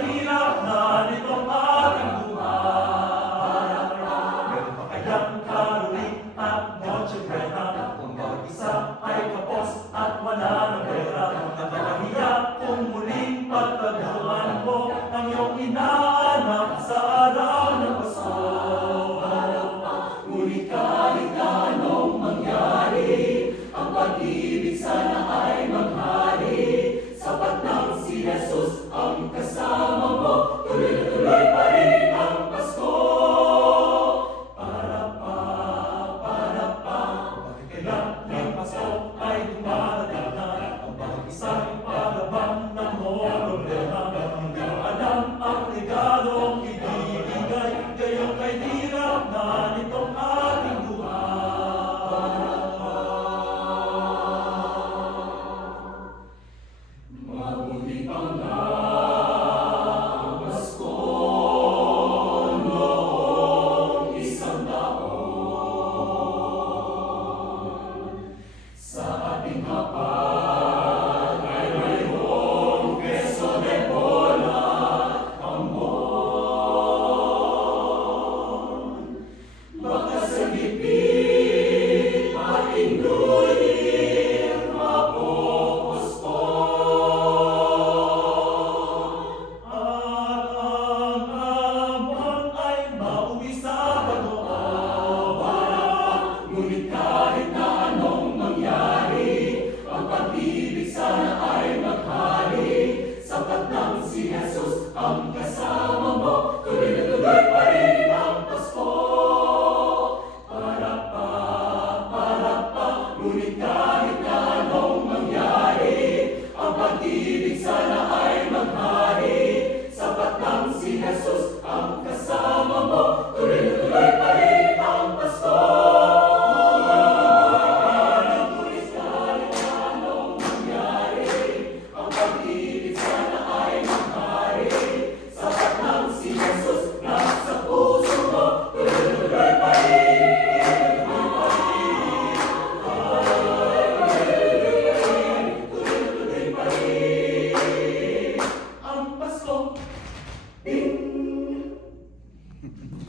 hirap na nitong ating buhay. Meron pa kayang Caroling at Noche Buena, kung bawat isa ay kapos at wala ng pera. Nakakahiya kung muling pagtaguan mo ang iyong inaanak sa araw.